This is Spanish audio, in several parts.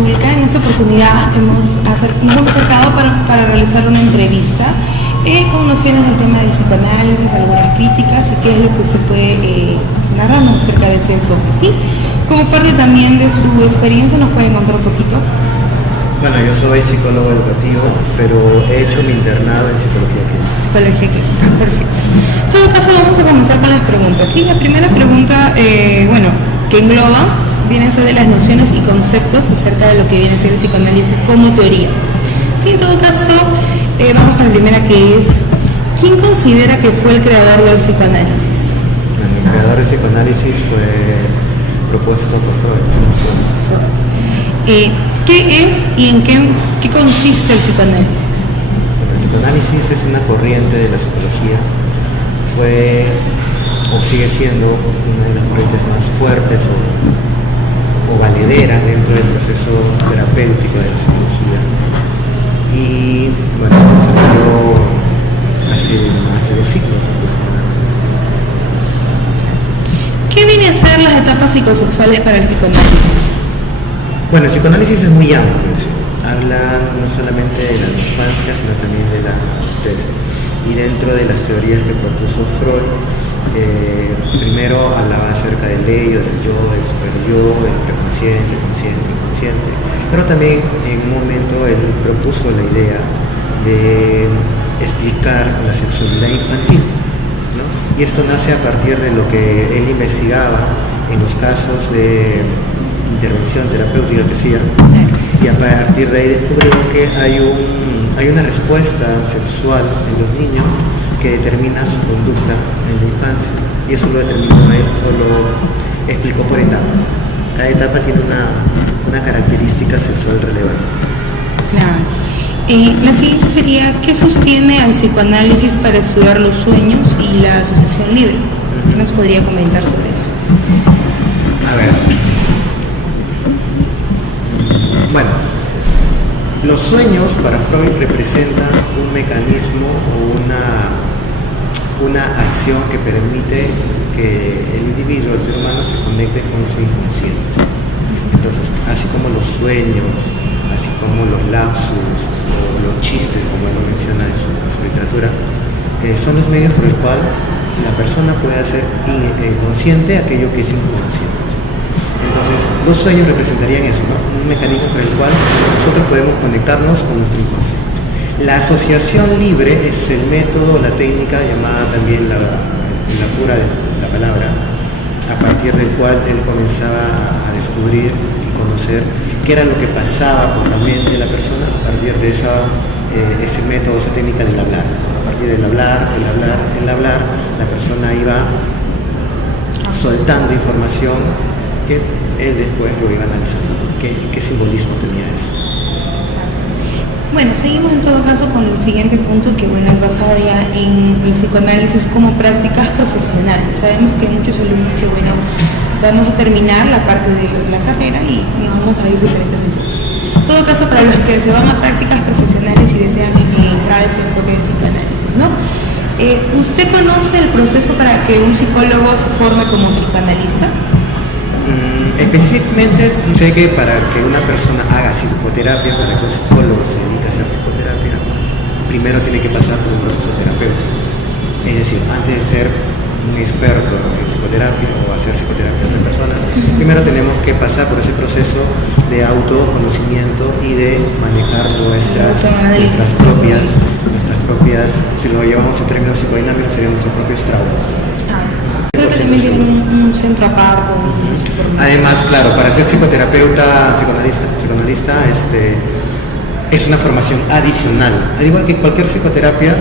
Zulka. En esta oportunidad nos hemos acercado para realizar una entrevista con nociones del tema del psicoanálisis, algunas críticas y qué es lo que usted puede narrarnos acerca de ese enfoque, ¿sí? Como parte también de su experiencia, ¿nos puede contar un poquito? Bueno, yo soy psicólogo educativo, pero he hecho mi internado en psicología clínica. Psicología clínica, perfecto. En todo caso, vamos a comenzar con las preguntas, ¿sí? La primera pregunta, que engloba, viene a ser de las nociones y conceptos acerca de lo que viene a ser el psicoanálisis como teoría. Sí, en todo caso, vamos con la primera, que es, ¿quién considera que fue el creador del psicoanálisis? Bueno, el creador del psicoanálisis fue propuesto por Freud. ¿Qué es y en qué consiste el psicoanálisis? Bueno, el psicoanálisis es una corriente de la psicología, fue o sigue siendo una de las corrientes más fuertes o valederas dentro del proceso terapéutico de la psicología. Y bueno, se desarrolló hace más de 2 siglos aproximadamente. ¿Qué viene a ser las etapas psicosexuales para el psicoanálisis? Bueno, el psicoanálisis es muy amplio, ¿sí? Habla no solamente de la infancia, sino también de la adultez. Y dentro de las teorías que propuso Freud, primero hablaba acerca del ello, del yo, del superyo, el preconsciente, el consciente, el inconsciente. Pero también en un momento él propuso la idea de explicar la sexualidad infantil, ¿no? Y esto nace a partir de lo que él investigaba en los casos de intervención terapéutica que hacía, y a partir de ahí descubrió que hay una respuesta sexual en los niños que determina su conducta en la infancia, y eso lo determinó él o lo explicó por etapas. Cada etapa tiene una característica sexual relevante. Claro. La siguiente sería, ¿qué sostiene al psicoanálisis para estudiar los sueños y la asociación libre? ¿Qué nos podría comentar sobre eso? A ver, bueno, los sueños para Freud representan un mecanismo o una acción que permite que el individuo, el ser humano, se conecte con su inconsciente. Entonces, así como los sueños, así como los lapsus o los chistes, como él lo menciona en su literatura, son los medios por el cual la persona puede hacer consciente aquello que es inconsciente. Entonces, los sueños representarían eso, ¿no? Un mecanismo por el cual nosotros podemos conectarnos con nuestro inconsciente. La asociación libre es el método, la técnica llamada también la cura de la palabra, a partir del cual él comenzaba a descubrir y conocer qué era lo que pasaba por la mente de la persona a partir de ese método, esa técnica del hablar. A partir del hablar, la persona iba soltando información que él después lo iba analizando. ¿Qué simbolismo tenía eso? Exacto. Bueno, seguimos en todo caso con el siguiente punto, que bueno, es basado ya en el psicoanálisis como prácticas profesionales. Sabemos que hay muchos alumnos que bueno, vamos a terminar la parte de la carrera y nos vamos a ir diferentes enfoques. En todo caso, para los que se van a prácticas profesionales y desean entrar a este enfoque de psicoanálisis, ¿no? ¿Usted conoce el proceso para que un psicólogo se forme como psicoanalista? Específicamente sé que para que una persona haga psicoterapia, para que un psicólogo se dedique a hacer psicoterapia, primero tiene que pasar por un proceso terapéutico. Es decir, antes de ser un experto en psicoterapia o hacer psicoterapia a otra persona, primero tenemos que pasar por ese proceso de autoconocimiento y de manejar nuestras propias, si lo llevamos en términos psicodinámicos, serían nuestros propios traumas. Creo que también tiene un centro aparte donde se hace su formación. Además, claro, para ser psicoterapeuta, psicoanalista, es una formación adicional. Al igual que cualquier psicoterapia,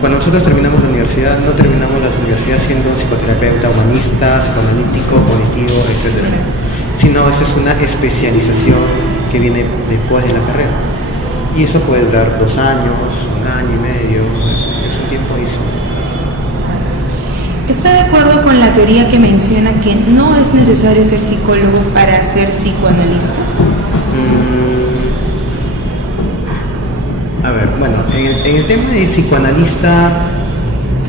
cuando nosotros terminamos la universidad, no terminamos la universidad siendo un psicoterapeuta humanista, psicoanalítico, cognitivo, etc. Sino esa es una especialización que viene después de la carrera. Y eso puede durar 2 años, 1 año y medio, es un tiempo adicional. ¿Está de acuerdo con la teoría que menciona que no es necesario ser psicólogo para ser psicoanalista? A ver, bueno, en el tema de psicoanalista,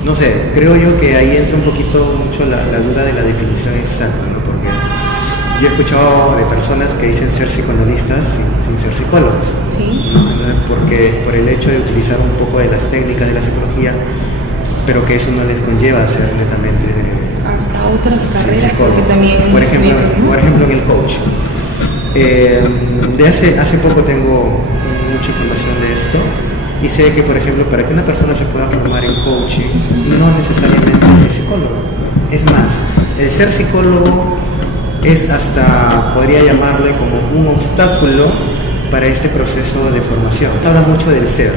no sé, creo yo que ahí entra mucho la duda de la definición exacta, ¿no? Porque Yo he escuchado de personas que dicen ser psicoanalistas sin ser psicólogos. Sí. ¿No? Porque por el hecho de utilizar un poco de las técnicas de la psicología, pero que eso no les conlleva a ser netamente hasta otras carreras psicólogo. porque también por ejemplo en el coaching. Hace poco tengo mucha información de esto y sé que, por ejemplo, para que una persona se pueda formar en coaching no necesariamente es psicólogo. Es más, el ser psicólogo es hasta, podría llamarle como un obstáculo para este proceso de formación. Se habla mucho del ser,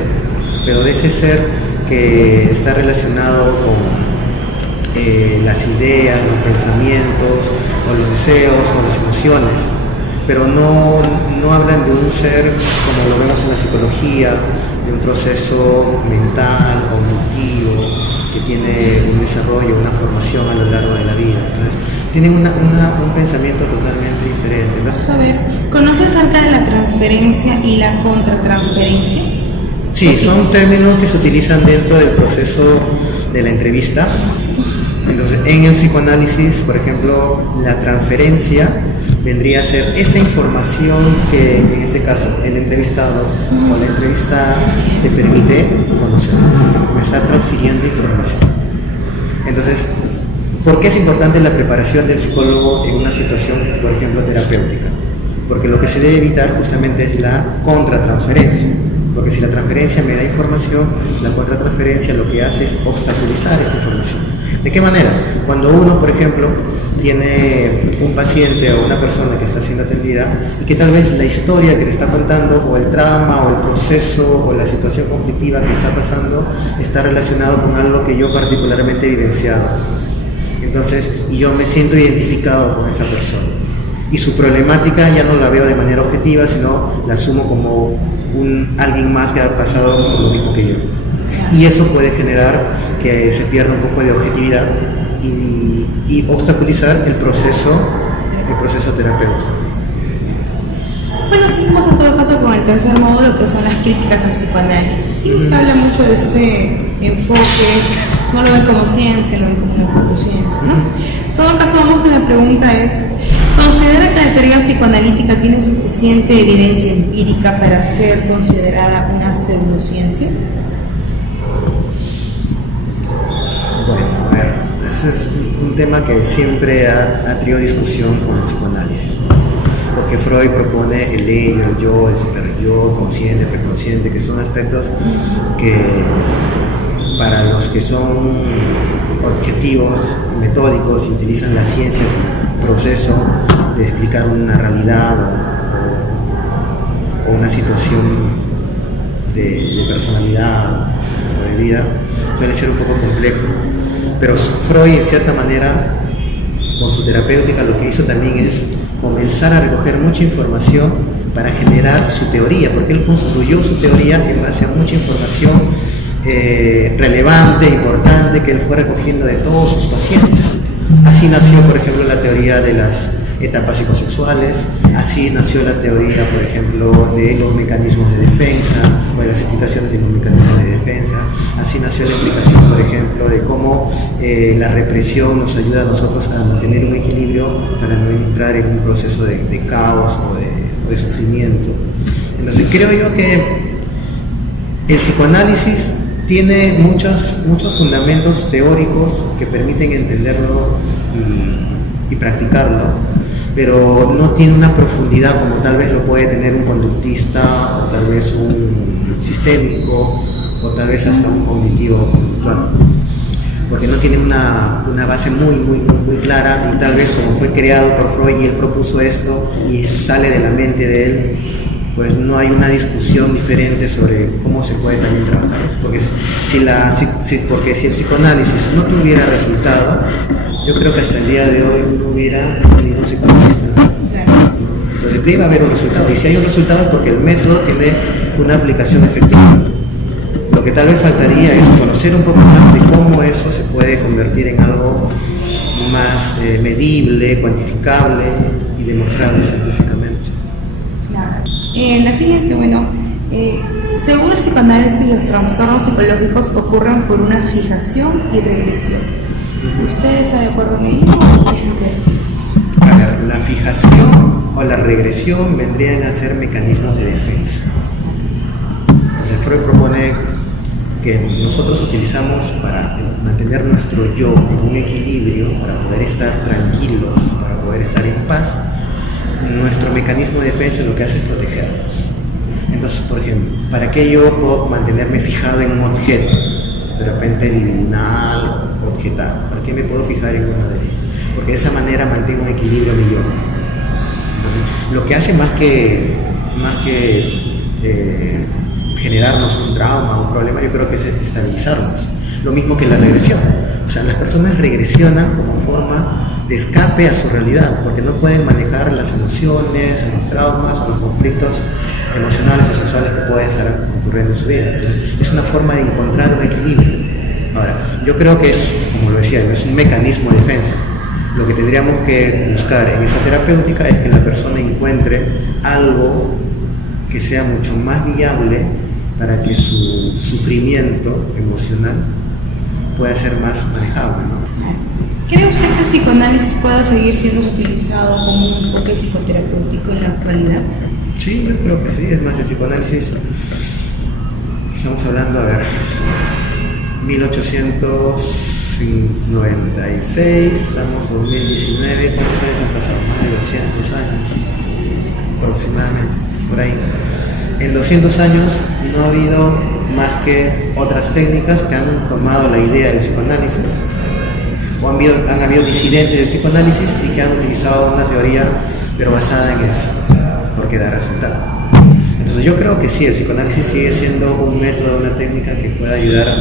pero de ese ser que está relacionado con las ideas, los pensamientos, o los deseos, o las emociones, pero no hablan de un ser como lo vemos en la psicología, de un proceso mental, cognitivo, que tiene un desarrollo, una formación a lo largo de la vida. Entonces, tienen un pensamiento totalmente diferente, ¿no? A ver, ¿conoces acerca de la transferencia y la contratransferencia? Sí, son términos que se utilizan dentro del proceso de la entrevista. Entonces, en el psicoanálisis, por ejemplo, la transferencia vendría a ser esa información que, en este caso, el entrevistado o la entrevistada te permite conocer. Me está transfiriendo información. Entonces, ¿por qué es importante la preparación del psicólogo en una situación, por ejemplo, terapéutica? Porque lo que se debe evitar justamente es la contratransferencia. Porque si la transferencia me da información, la contratransferencia lo que hace es obstaculizar esa información. ¿De qué manera? Cuando uno, por ejemplo, tiene un paciente o una persona que está siendo atendida y que tal vez la historia que le está contando o el trama o el proceso o la situación conflictiva que está pasando está relacionado con algo que yo particularmente he vivenciado. Entonces, y yo me siento identificado con esa persona. Y su problemática ya no la veo de manera objetiva, sino la asumo como alguien más que ha pasado por lo mismo que yo. Y eso puede generar que se pierda un poco de objetividad y obstaculizar el proceso terapéutico. Bueno, seguimos en todo caso con el tercer módulo, que son las críticas al psicoanálisis. Sí, se habla mucho de este enfoque, no lo ven como ciencia, lo ven como una pseudociencia, ¿no? En todo caso, vamos con la pregunta es, ¿considera que la teoría psicoanalítica tiene suficiente evidencia empírica para ser considerada una pseudociencia? Bueno, a ver, ese es un tema que siempre ha traído discusión con el psicoanálisis, porque Freud propone el ello, el yo, el superyo, consciente, preconsciente, que son aspectos que para los que son objetivos, metódicos, y utilizan la ciencia como proceso de explicar una realidad o una situación de personalidad o de vida, suele ser un poco complejo. Pero Freud, en cierta manera, con su terapéutica, lo que hizo también es comenzar a recoger mucha información para generar su teoría, porque él construyó su teoría en base a mucha información relevante, importante, que él fue recogiendo de todos sus pacientes. Así nació, por ejemplo, la teoría de las etapas psicosexuales, así nació la teoría, por ejemplo, de los mecanismos de defensa, o de las explicaciones de los mecanismos de defensa, así nació la explicación, por ejemplo, de cómo la represión nos ayuda a nosotros a mantener un equilibrio para no entrar en un proceso de caos o de sufrimiento. Entonces creo yo que el psicoanálisis tiene muchos fundamentos teóricos que permiten entenderlo y practicarlo, pero no tiene una profundidad como tal vez lo puede tener un conductista, o tal vez un sistémico, o tal vez hasta un cognitivo puntual, porque no tiene una base muy clara, y tal vez como fue creado por Freud y él propuso esto y sale de la mente de él, pues no hay una discusión diferente sobre cómo se puede también trabajar eso. Porque si el psicoanálisis no tuviera resultado, yo creo que hasta el día de hoy no hubiera ningún psicoanalista. Entonces debe haber un resultado, y si hay un resultado es porque el método tiene una aplicación efectiva. Lo que tal vez faltaría es conocer un poco más de cómo eso se puede convertir en algo más medible, cuantificable y demostrable científicamente. Claro. La siguiente, según el psicoanálisis, los trastornos psicológicos ocurren por una fijación y regresión. ¿Usted está de acuerdo en ello o qué es lo que piensa? A ver, la fijación o la regresión vendrían a ser mecanismos de defensa. Entonces Freud propone que nosotros utilizamos para mantener nuestro yo en un equilibrio, para poder estar tranquilos, para poder estar en paz. Nuestro mecanismo de defensa lo que hace es protegernos. Entonces, por ejemplo, ¿para qué yo puedo mantenerme fijado en un objeto? De repente liminal, objetal. ¿Para qué me puedo fijar en uno de ellos? Porque de esa manera mantengo un equilibrio de yo. Entonces, lo que hace más que generarnos un trauma, un problema, yo creo que es estabilizarnos. Lo mismo que la regresión. O sea, las personas regresionan como forma de escape a su realidad, porque no pueden manejar las emociones, los traumas, los conflictos emocionales o sexuales que pueden estar ocurriendo en su vida. Es una forma de encontrar un equilibrio. Ahora, yo creo que es, como lo decía, es un mecanismo de defensa. Lo que tendríamos que buscar en esa terapéutica es que la persona encuentre algo que sea mucho más viable para que su sufrimiento emocional pueda ser más manejable, ¿no? ¿Cree usted que el psicoanálisis pueda seguir siendo utilizado como un enfoque psicoterapéutico en la actualidad? Sí, yo creo que sí. Es más, el psicoanálisis, estamos hablando, 1896, estamos en 2019, ¿cuántos años han pasado? Más de 200 años, aproximadamente, por ahí. En 200 años no ha habido más que otras técnicas que han tomado la idea del psicoanálisis, o han habido disidentes del psicoanálisis y que han utilizado una teoría, pero basada en eso, porque da resultado. Entonces yo creo que sí, el psicoanálisis sigue siendo un método, una técnica que puede ayudar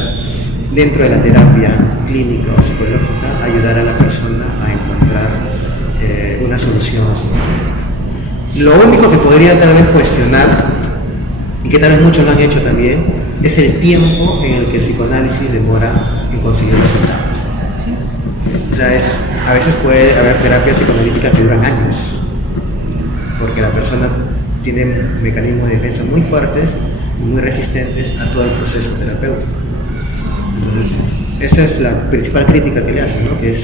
dentro de la terapia clínica o psicológica, ayudar a la persona a encontrar una solución a su problema. Lo único que podría tal vez cuestionar, y que tal vez muchos lo han hecho también, es el tiempo en el que el psicoanálisis demora en conseguir resultados. Sí. O sea, a veces puede haber terapias psicoanalíticas que duran años, porque la persona tiene mecanismos de defensa muy fuertes y muy resistentes a todo el proceso terapéutico. Entonces, esa es la principal crítica que le hacen, ¿no? Que es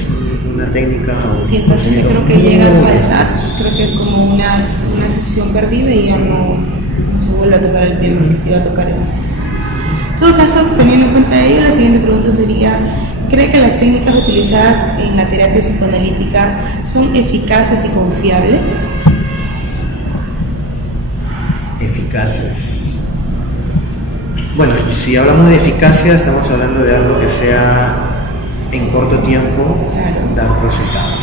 una técnica... Si el paciente creo que llega a faltar, creo que es como una sesión perdida y ya no se vuelve a tocar el tema que se iba a tocar en esa sesión. En todo caso, teniendo en cuenta ello, la siguiente pregunta sería: ¿cree que las técnicas utilizadas en la terapia psicoanalítica son eficaces y confiables? Eficaces. Bueno, si hablamos de eficacia, estamos hablando de algo que sea en corto tiempo, claro, dar resultados.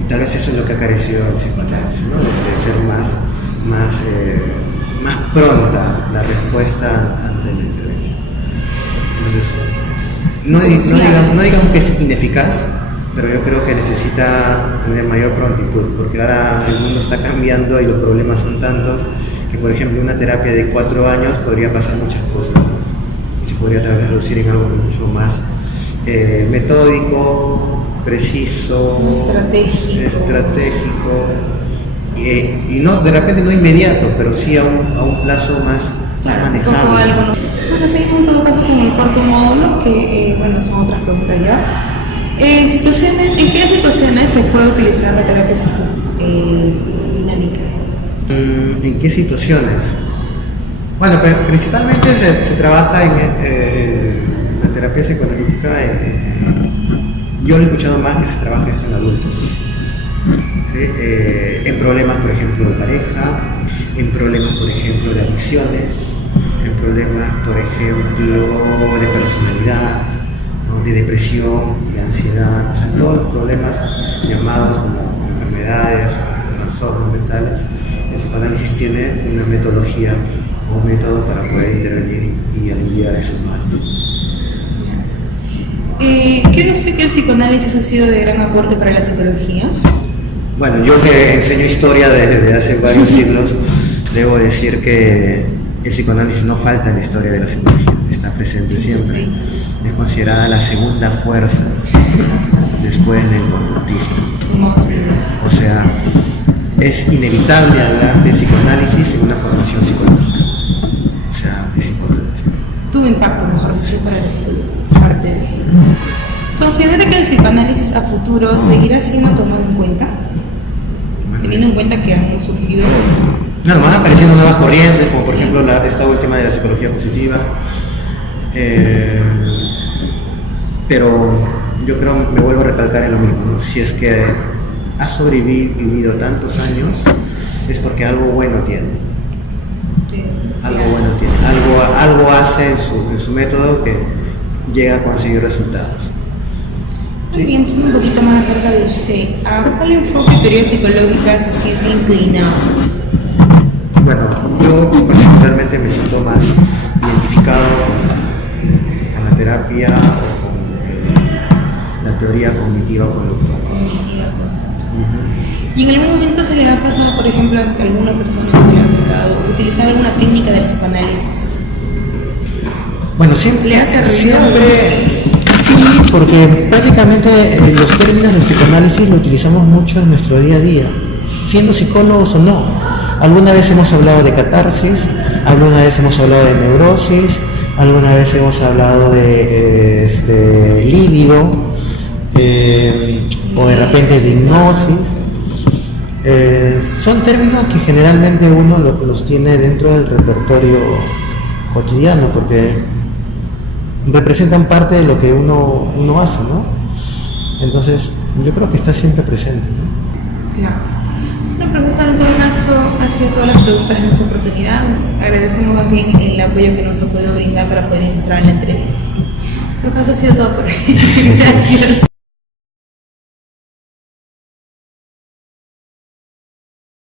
Y tal vez eso es lo que ha carecido el psicoanálisis, ¿no? De ser más pronta la respuesta ante la intervención. Entonces, no digamos que es ineficaz, pero yo creo que necesita tener mayor prontitud, porque ahora el mundo está cambiando y los problemas son tantos que, por ejemplo, una terapia de 4 años podría pasar muchas cosas, ¿no? Se podría tal vez reducir en algo mucho más metódico, preciso, estratégico, y no, de repente no inmediato, pero sí a un plazo más manejable. Bueno, seguimos en todo caso con el cuarto módulo, que son otras preguntas ya. ¿En qué situaciones se puede utilizar la terapia psicodinámica? ¿En qué situaciones? Bueno, principalmente se trabaja en la terapia psicoanalítica. Yo lo he escuchado más que se trabaja esto en adultos, ¿sí? En problemas, por ejemplo, de pareja, en problemas, por ejemplo, de adicciones, en problemas, por ejemplo, de personalidad, ¿no? De depresión, de ansiedad, o sea, todos los problemas llamados como enfermedades o trastornos mentales. El psicoanálisis tiene una metodología o un método para poder intervenir y aliviar esos males. ¿Cree usted que el psicoanálisis ha sido de gran aporte para la psicología? Bueno, yo que enseño historia desde hace varios siglos, debo decir que el psicoanálisis no falta en la historia de la psicología, está presente siempre. Es considerada la segunda fuerza después del conductismo. O sea, es inevitable hablar de psicoanálisis en una formación psicológica. O sea, es importante. Tuvo impacto, mejor dicho, para la psicología. Parte de... ¿Considera que el psicoanálisis a futuro seguirá siendo tomado en cuenta? teniendo en cuenta que han surgido... No, van apareciendo nuevas corrientes, como por ejemplo esta última de la psicología positiva. Pero yo creo, me vuelvo a recalcar en lo mismo, ¿no? Si es que has sobrevivido tantos años, es porque algo bueno tiene. Algo bueno tiene. Algo hace en su método que llega a conseguir resultados. Muy bien, entrando un poquito más acerca de usted, ¿a cuál enfoque de teoría psicológica se siente inclinado? Bueno, yo particularmente me siento más identificado con la terapia o con la teoría cognitiva conductual. ¿Y en algún momento se le ha pasado, por ejemplo, ante alguna persona que se le ha acercado, utilizar alguna técnica del psicoanálisis? Bueno, siempre, ¿Le ha servido? Sí, porque prácticamente los términos del psicoanálisis lo utilizamos mucho en nuestro día a día, siendo psicólogos o no. Alguna vez hemos hablado de catarsis, alguna vez hemos hablado de neurosis, alguna vez hemos hablado de líbido, o de repente de hipnosis. Son términos que generalmente uno los tiene dentro del repertorio cotidiano, porque representan parte de lo que uno hace, ¿no? Entonces, yo creo que está siempre presente, ¿no? Claro. Bueno, profesor, en todo caso, ha sido todas las preguntas en esta oportunidad. Agradecemos más bien el apoyo que nos ha podido brindar para poder entrar en la entrevista. ¿Sí? En todo caso, ha sido todo por hoy. Gracias.